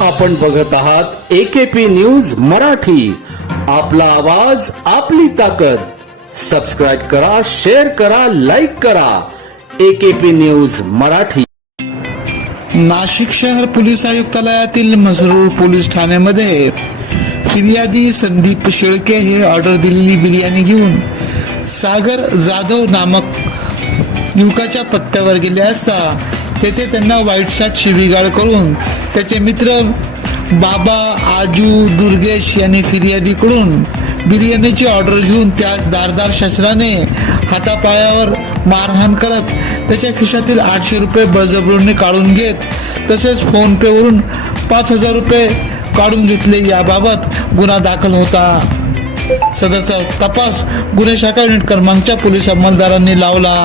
आपण बघत आहात एकेपी न्यूज मराठी. आपला आवाज आपली ताकद. सबस्क्राईब करा शेअर करा लाईक करा. AKP news Marathi. नाशिक शहर पोलीस आयुक्तालयातील मसरूळ पोलीस ठाण्यामध्ये फिर्यादी संदीप शेळके हे ऑर्डर दिलेली बिर्याणी घेऊन सागर जाधव नामक युवकाच्या पत्त्यावर गेले असता तेथे त्यांना वाईट शर्ट शिवीगाळ करून त्याचे मित्र बाबा आजू दुर्गेश यांनी फिर्यादीकडून बिर्याणीची ऑर्डर घेऊन त्यास दारदार शस्त्राने हातापायावर मारहाण करत त्याच्या खिशातील आठशे रुपये बळजबरीने काढून घेत तसेच फोनपेवरून पाच हजार रुपये काढून घेतले. याबाबत गुन्हा दाखल होता. सदरचा तपास गुन्हे शाखा युनिट क्रमांकच्या पोलीस अंमलदारांनी लावला.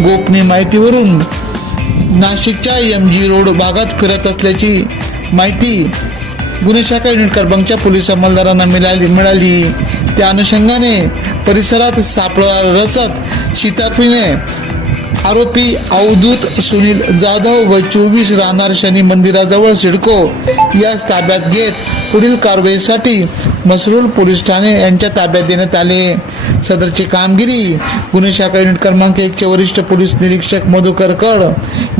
गोपनीय माहितीवरून नाशिकच्या एम जी रोड भागात फिरत असल्याची माहिती गुन्हे शाखा युनिट क्रमांकच्या पोलीस अंमलदारांना मिळाली मिळाली. त्या अनुषंगाने परिसरात सापळा रचत शिताफीने आरोपी अवधूत सुनील जाधव व चोवीस राहणार शनी मंदिराजवळ सिडको यास ताब्यात घेत पुढील कारवाईसाठी मसरूल पोलीस ठाणे यांच्या ताब्यात देण्यात आले. सदरची कामगिरी गुन्हे शाखा युनिट क्रमांक एकचे वरिष्ठ पोलीस निरीक्षक मधुकर कड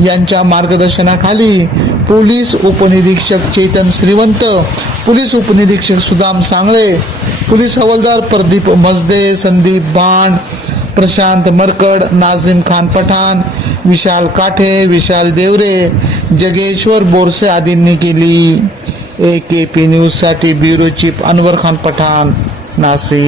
यांच्या मार्गदर्शनाखाली पोलीस उपनिरीक्षक चेतन श्रीवंत पोलीस उपनिरीक्षक सुदाम सांगळे पोलीस हवालदार प्रदीप मजदे संदीप भांड प्रशांत मरकड नाझिम खान पठाण विशाल काठे विशाल देवरे जगेश्वर बोरसे आदींनी केली. ए के पी न्यूजसाठी ब्युरो चीफ अनवर खान पठाण नाशिक.